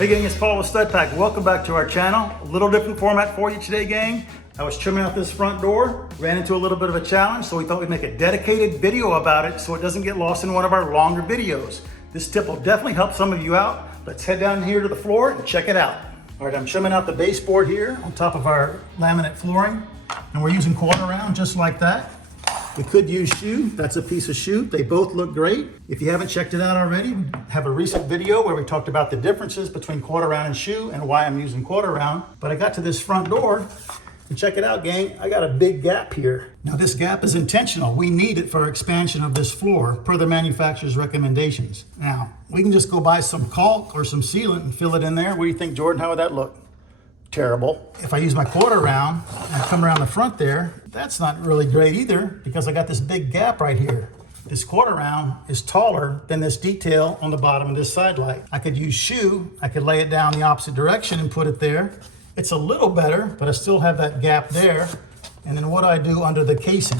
Hey gang, it's Paul with Stud Pack. Welcome back to our channel. A little different format for you today, gang. I was trimming out this front door, ran into a little bit of a challenge, so we thought we'd make a dedicated video about it so it doesn't get lost in one of our longer videos. This tip will definitely help some of you out. Let's head down here to the floor and check it out. All right, I'm trimming out the baseboard here on top of our laminate flooring, and we're using quarter round just like that. We could use shoe, that's a piece of shoe. They both look great. If you haven't checked it out already, we have a recent video where we talked about the differences between quarter round and shoe and why I'm using quarter round. But I got to this front door, and check it out, gang. I got a big gap here. Now this gap is intentional. We need it for expansion of this floor per the manufacturer's recommendations. Now, we can just go buy some caulk or some sealant and fill it in there. What do you think, Jordan? How would that look? Terrible. If I use my quarter round and come around the front there, that's not really great either because I got this big gap right here. This quarter round is taller than this detail on the bottom of this side light. I could use shoe, I could lay it down the opposite direction and put it there. It's a little better, but I still have that gap there. And then what I do under the casing,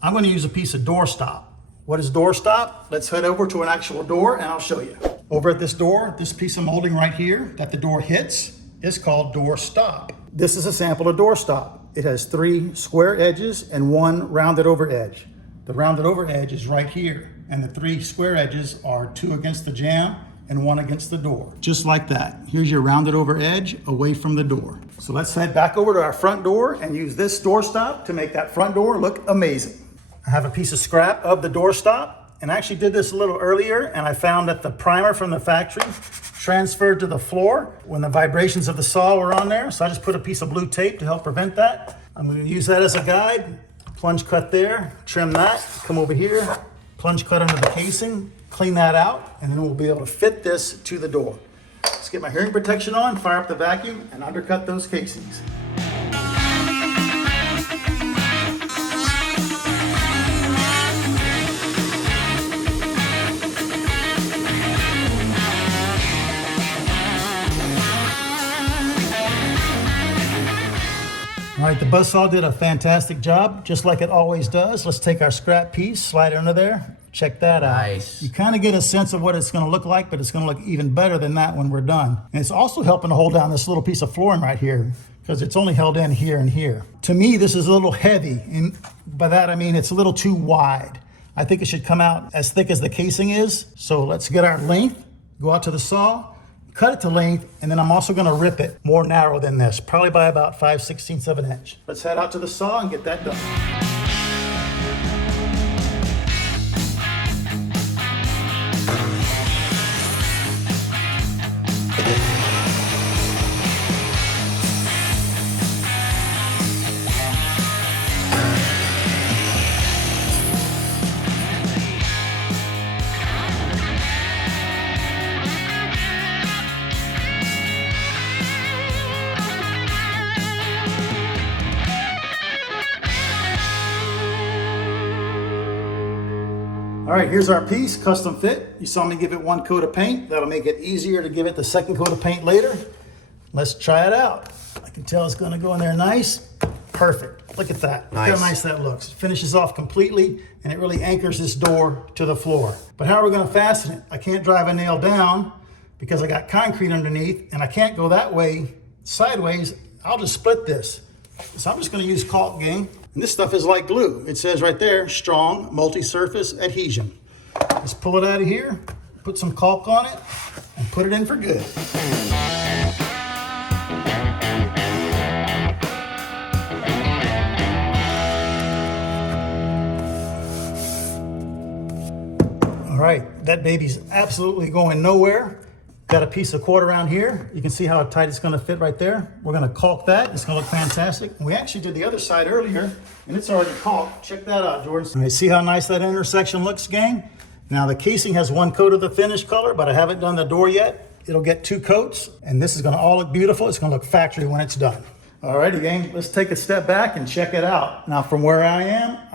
I'm going to use a piece of door stop. What is door stop? Let's head over to an actual door and I'll show you. Over at this door, this piece of molding right here that the door hits is called door stop. This is a sample of door stop. It has 3 square edges and 1 rounded over edge. The rounded over edge is right here, and the 3 square edges are 2 against the jamb and 1 against the door. Just like that. Here's your rounded over edge away from the door. So let's head back over to our front door and use this door stop to make that front door look amazing. I have a piece of scrap of the door stop, and I actually did this a little earlier, and I found that the primer from the factory transferred to the floor when the vibrations of the saw were on there. So I just put a piece of blue tape to help prevent that. I'm going to use that as a guide. Plunge cut there, trim that, come over here, plunge cut under the casing, clean that out, and then we'll be able to fit this to the door. Let's get my hearing protection on, fire up the vacuum, and undercut those casings. All right, the buzzsaw did a fantastic job, just like it always does. Let's take our scrap piece, slide it under there. Check that out. Nice. You kind of get a sense of what it's going to look like, but it's going to look even better than that when we're done. And it's also helping to hold down this little piece of flooring right here because it's only held in here and here. To me, this is a little heavy. And by that, I mean it's a little too wide. I think it should come out as thick as the casing is. So let's get our length, go out to the saw, cut it to length, and then I'm also gonna rip it more narrow than this, probably by about 5/16 of an inch. Let's head out to the saw and get that done. All right, here's our piece, custom fit. You saw me give it 1 coat of paint. That'll make it easier to give it the 2nd coat of paint later. Let's try it out. I can tell it's gonna go in there nice. Perfect, look at that. Nice. Look how nice that looks. It finishes off completely and it really anchors this door to the floor. But how are we gonna fasten it? I can't drive a nail down because I got concrete underneath and I can't go that way sideways. I'll just split this. So I'm just gonna use caulk, gang. And this stuff is like glue. It says right there, strong multi-surface adhesion. Just pull it out of here, put some caulk on it, and put it in for good. All right, that baby's absolutely going nowhere. Got a piece of quarter round here. You can see how tight it's gonna fit right there. We're gonna caulk that. It's gonna look fantastic. And we actually did the other side earlier and it's already caulked. Check that out, Jordan. All right, see how nice that intersection looks, gang? Now the casing has 1 coat of the finish color, but I haven't done the door yet. It'll get 2 coats and this is gonna all look beautiful. It's gonna look factory when it's done. All righty, gang, let's take a step back and check it out. Now from where I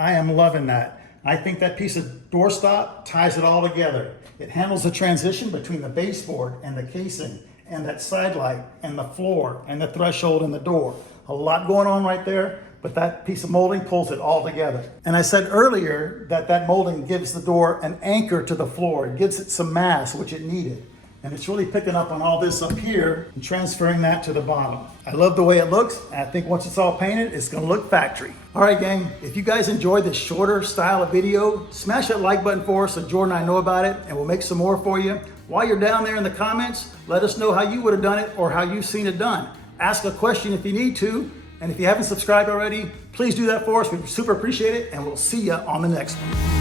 am loving that. I think that piece of doorstop ties it all together. It handles the transition between the baseboard and the casing and that side light and the floor and the threshold and the door. A lot going on right there, but that piece of molding pulls it all together. And I said earlier that that molding gives the door an anchor to the floor. It gives it some mass, which it needed. and it's really picking up on all this up here and transferring that to the bottom. I love the way it looks, and I think once it's all painted, it's gonna look factory. All right, gang, if you guys enjoyed this shorter style of video, smash that like button for us so Jordan and I know about it, and we'll make some more for you. While you're down there in the comments, let us know how you would have done it or how you've seen it done. Ask a question if you need to, and if you haven't subscribed already, please do that for us. We super appreciate it, and we'll see you on the next one.